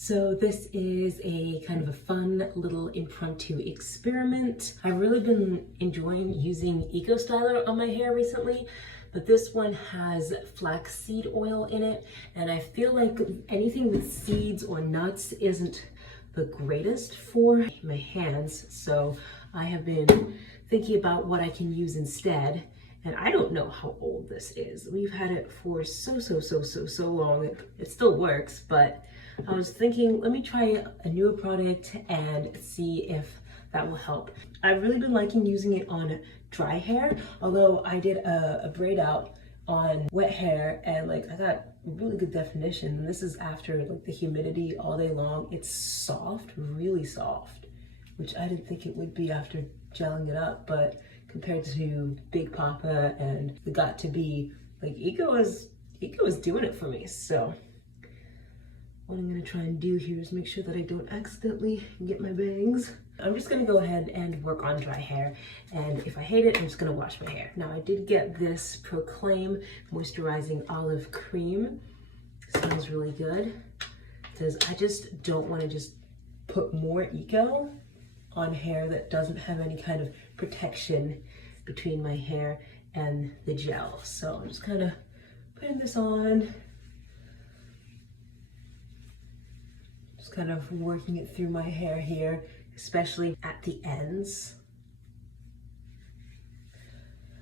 So this is a kind of a fun little impromptu experiment. I've really been enjoying using Eco Styler on my hair recently, but this one has flaxseed oil in it, and I feel like anything with seeds or nuts isn't the greatest for my hands. So I have been thinking about what I can use instead. And I don't know how old this is. We've had it for so long. It still works, but I was thinking, let me try a newer product and see if that will help. I've really been liking using it on dry hair, although I did a braid out on wet hair and I got really good definition. And this is after the humidity all day long. It's soft, really soft, which I didn't think it would be after gelling it up, but compared to Big Papa and the Got To Be, Eco is doing it for me. So what I'm gonna try and do here is make sure that I don't accidentally get my bangs. I'm just gonna go ahead and work on dry hair, and if I hate it, I'm just gonna wash my hair. Now I did get this Proclaim Moisturizing Olive Cream. It smells really good, because I just don't wanna just put more Eco on hair that doesn't have any kind of protection between my hair and the gel. So I'm just kind of putting this on, just kind of working it through my hair here, especially at the ends.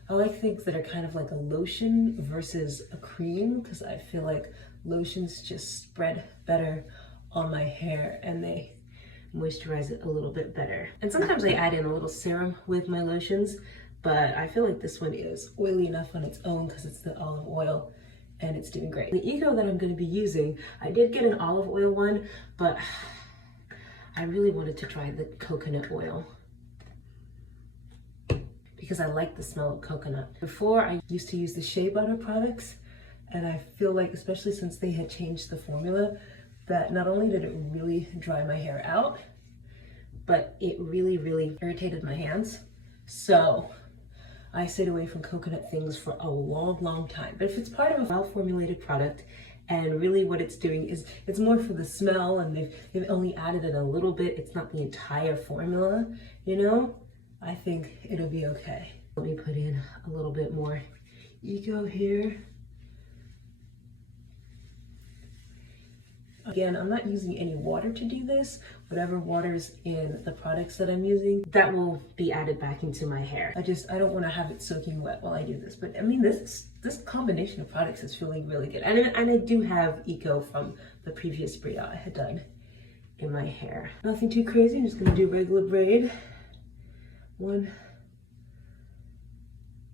I like things that are kind of like a lotion versus a cream, because I feel like lotions just spread better on my hair and they moisturize it a little bit better. And sometimes I add in a little serum with my lotions, but I feel like this one is oily enough on its own because it's the olive oil and it's doing great. The Eco that I'm going to be using, I did get an olive oil one, but I really wanted to try the coconut oil because I like the smell of coconut. Before, I used to use the shea butter products, and I feel like, especially since they had changed the formula, that not only did it really dry my hair out, but it really irritated my hands. So I stayed away from coconut things for a long time. But if it's part of a well-formulated product, and really what it's doing is it's more for the smell, and they've only added it a little bit, it's not the entire formula, you know, I think it'll be okay. Let me put in a little bit more Eco here. Again, I'm not using any water to do this. Whatever water's in the products that I'm using, that will be added back into my hair. I don't want to have it soaking wet while I do this. But I mean, this combination of products is feeling really good. And I do have Eco from the previous braid out I had done in my hair. Nothing too crazy, I'm just gonna do regular braid. 1,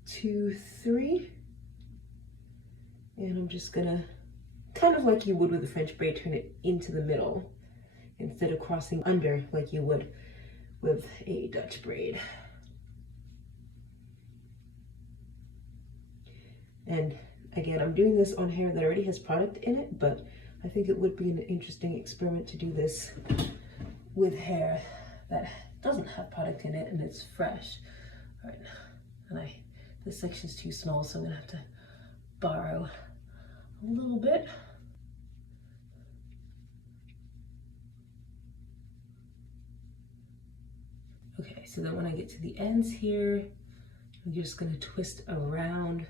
2, 3. And I'm just gonna, kind of like you would with a French braid, turn it into the middle instead of crossing under like you would with a Dutch braid. And again, I'm doing this on hair that already has product in it, but I think it would be an interesting experiment to do this with hair that doesn't have product in it and it's fresh. All right, and this section's too small, so I'm gonna have to borrow a little bit. Okay, so then when I get to the ends here, I'm just gonna twist around,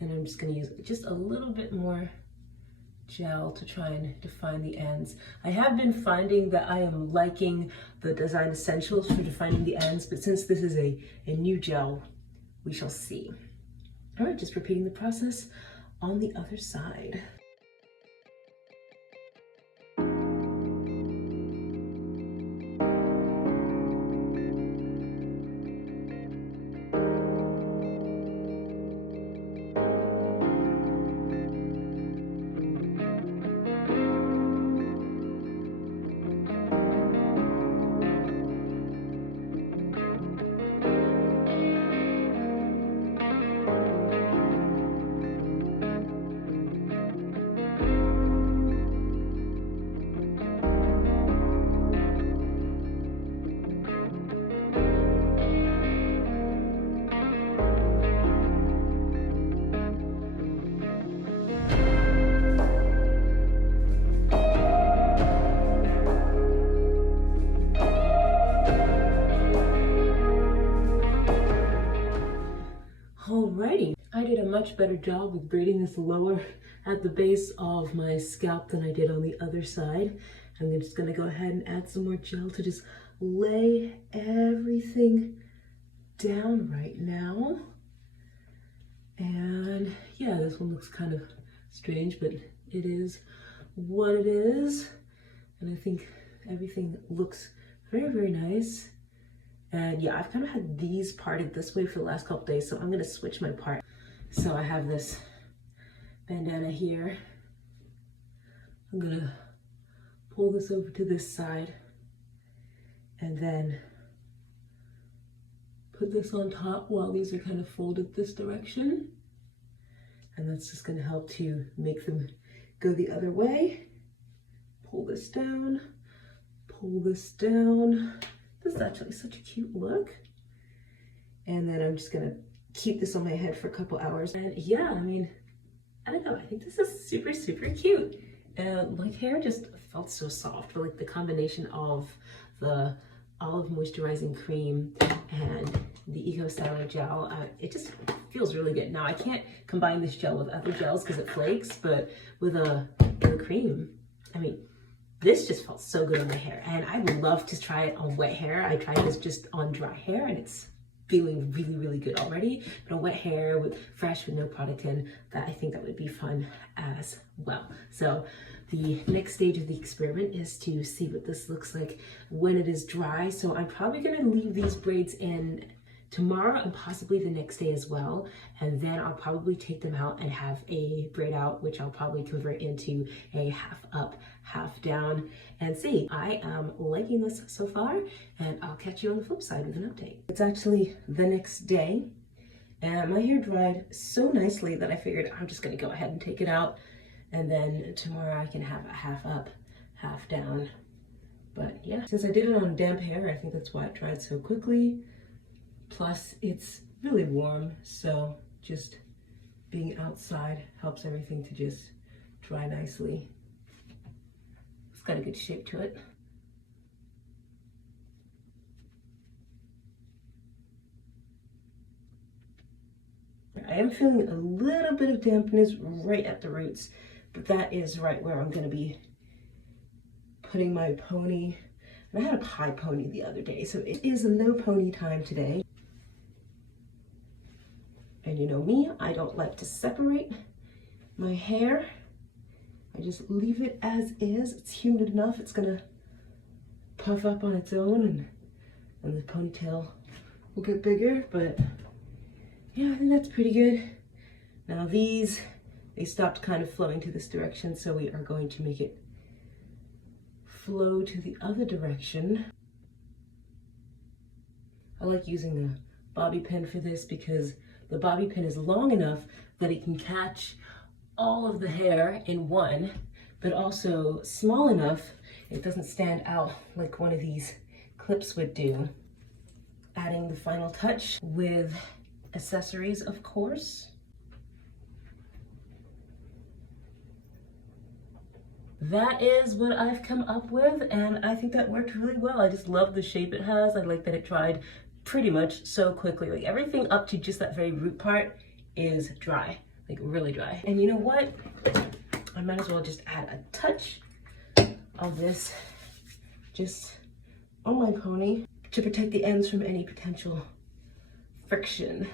and I'm just gonna use just a little bit more gel to try and define the ends. I have been finding that I am liking the Design Essentials for defining the ends, but since this is a new gel, we shall see. All right, just repeating the process on the other side. much better job with braiding this lower at the base of my scalp than I did on the other side. I'm just gonna go ahead and add some more gel to just lay everything down right now. And yeah, this one looks kind of strange, but it is what it is. And I think everything looks very, very nice. And yeah, I've kind of had these parted this way for the last couple days, so I'm gonna switch my part. So I have this bandana here. I'm gonna pull this over to this side and then put this on top while these are kind of folded this direction. And that's just gonna help to make them go the other way. Pull this down, pull this down. This is actually such a cute look. And then I'm just gonna keep this on my head for a couple hours. And yeah, I mean, I don't know, I think this is super, super cute. And my hair just felt so soft, but like the combination of the olive moisturizing cream and the Eco Styler gel, it just feels really good. Now I can't combine this gel with other gels because it flakes, but with a cream, I mean, this just felt so good on my hair. And I would love to try it on wet hair. I tried this just on dry hair and it's feeling really, really good already. But on wet hair with fresh, with no product in, that I think that would be fun as well. So the next stage of the experiment is to see what this looks like when it is dry. So I'm probably gonna leave these braids in tomorrow and possibly the next day as well. And then I'll probably take them out and have a braid out, which I'll probably convert into a half up, half down, and see. I am liking this so far, and I'll catch you on the flip side with an update. It's actually the next day, and my hair dried so nicely that I figured I'm just gonna go ahead and take it out, and then tomorrow I can have a half up, half down. But yeah, since I did it on damp hair, I think that's why it dried so quickly. Plus, it's really warm, so just being outside helps everything to just dry nicely. It's got a good shape to it. I am feeling a little bit of dampness right at the roots, but that is right where I'm gonna be putting my pony. And I had a high pony the other day, so it is a low pony time today. And you know me, I don't like to separate my hair. I just leave it as is. It's humid enough, it's gonna puff up on its own and the ponytail will get bigger, but yeah, I think that's pretty good. Now these, they stopped kind of flowing to this direction, so we are going to make it flow to the other direction. I like using the bobby pin for this because the bobby pin is long enough that it can catch all of the hair in one, but also small enough it doesn't stand out like one of these clips would do. Adding the final touch with accessories, of course. That is what I've come up with, and I think that worked really well. I just love the shape it has. I like that it dried pretty much so quickly. Like everything up to just that very root part is dry, like really dry. And you know what? I might as well just add a touch of this just on my pony to protect the ends from any potential friction.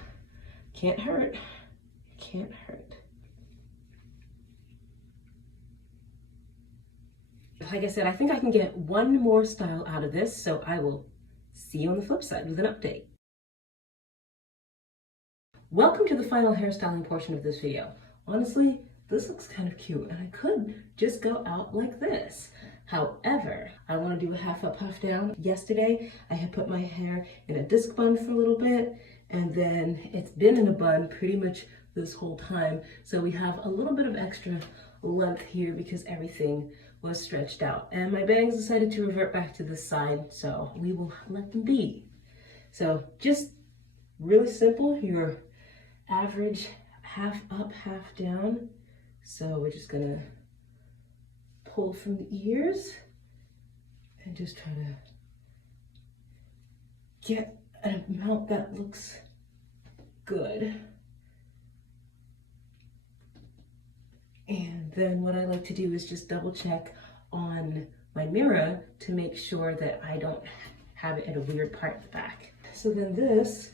Can't hurt, can't hurt. Like I said, I think I can get one more style out of this, so I will see you on the flip side with an update. Welcome to the final hairstyling portion of this video. Honestly, this looks kind of cute and I could just go out like this. However, I want to do a half up, half down. Yesterday, I had put my hair in a disc bun for a little bit, and then it's been in a bun pretty much this whole time. So we have a little bit of extra length here because everything was stretched out. And my bangs decided to revert back to this side, so we will let them be. So just really simple, your average half up, half down. So we're just gonna pull from the ears and just try to get an amount that looks good. And then what I like to do is just double check on my mirror to make sure that I don't have it at a weird part at the back. So then this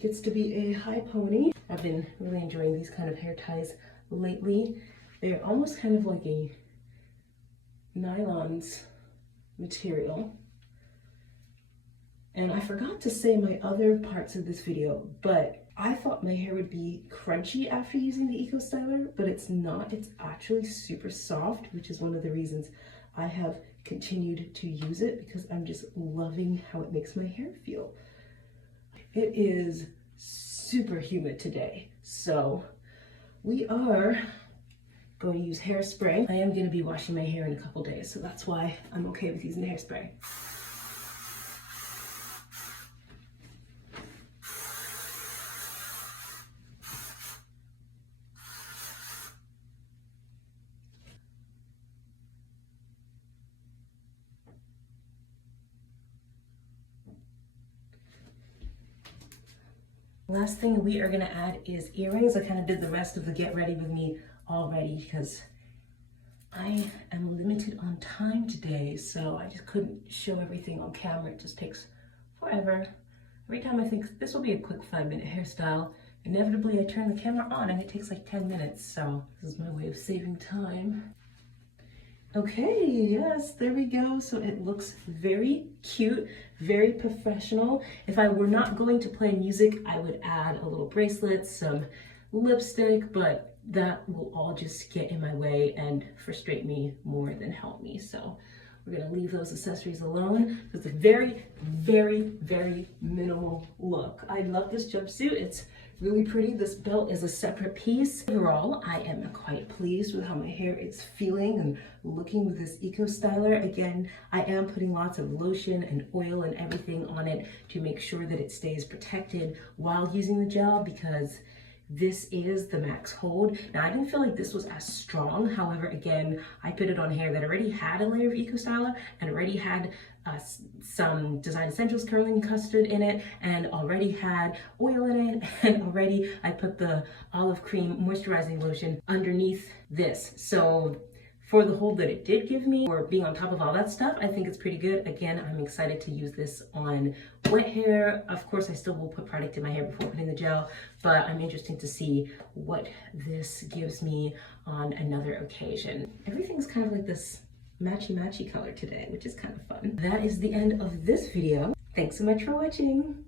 gets to be a high pony. I've been really enjoying these kind of hair ties lately. They're almost kind of like a nylons material. And I forgot to say my other parts of this video, but I thought my hair would be crunchy after using the Eco Styler, but it's not. It's actually super soft, which is one of the reasons I have continued to use it, because I'm just loving how it makes my hair feel. It is super humid today, so we are going to use hairspray. I am going to be washing my hair in a couple days, so that's why I'm okay with using the hairspray. Last thing we are gonna add is earrings. I kind of did the rest of the get ready with me already because I am limited on time today, so I just couldn't show everything on camera. It just takes forever. Every time I think this will be a quick 5-minute hairstyle, inevitably I turn the camera on and it takes like 10 minutes, so this is my way of saving time. Okay, yes, there we go. So it looks very cute, very professional. If I were not going to play music, I would add a little bracelet, some lipstick, but that will all just get in my way and frustrate me more than help me. So we're gonna leave those accessories alone. It's a very, very, very minimal look. I love this jumpsuit. It's really pretty. This belt is a separate piece. Overall, I am quite pleased with how my hair is feeling and looking with this Eco Styler. Again, I am putting lots of lotion and oil and everything on it to make sure that it stays protected while using the gel, because this is the max hold. Now, I didn't feel like this was as strong. However, again, I put it on hair that already had a layer of Eco Styler and already had some Design Essentials curling custard in it, and already had oil in it, and already I put the olive cream moisturizing lotion underneath this. So for the hold that it did give me, or being on top of all that stuff, I think it's pretty good. Again, I'm excited to use this on wet hair. Of course, I still will put product in my hair before putting the gel, but I'm interested to see what this gives me on another occasion. Everything's kind of like this matchy-matchy color today, which is kind of fun. That is the end of this video. Thanks so much for watching.